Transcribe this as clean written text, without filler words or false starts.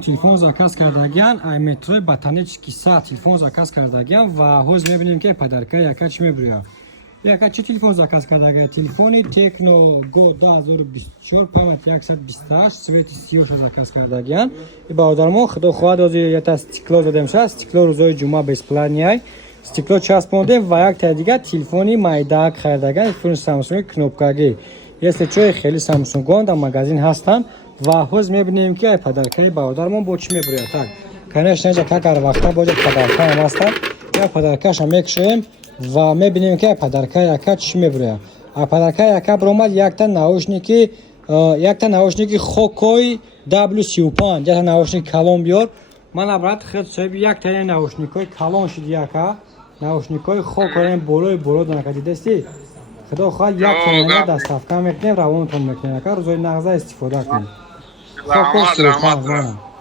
телефон заказ кардаган метрои ботанический сад телефон заказ кардаган ва ҳоз мебинем ки падарка яка чӣ мебуря яка чӣ телефон заказ кардаган телефони Tecno Go 2024 памяти 128 цвети сиёша заказ кардаган и бародармо худо хоҳад ози ята стекло додем ша стекло рӯзои ҷумъа бесплатняй стекло часпондем ва як та дига телефони майдаак кардаган телефони Samsung кнопкаги если чӯи хели Samsung дар магазин ҳастанд ва ҳоз мебинем ки падаркаи бародармон бо чӣ мебуряд так конечно ҷа какар вақта боҷа падарка ҳаста я падаркаша мекшем ва мебинем ки падарка яка чӣ мебуряд а падарка яка бромад якта наушники хокои W35 якта наушники калон биёр ман абрат хед соҳиби якта наушникои калон шуд яка наушникои хокои боло данака дидасти худо хоҳад як тонна доставка мекунем равонатон мекунем яка рӯзои нағза истифода кунем. Só construir, tá,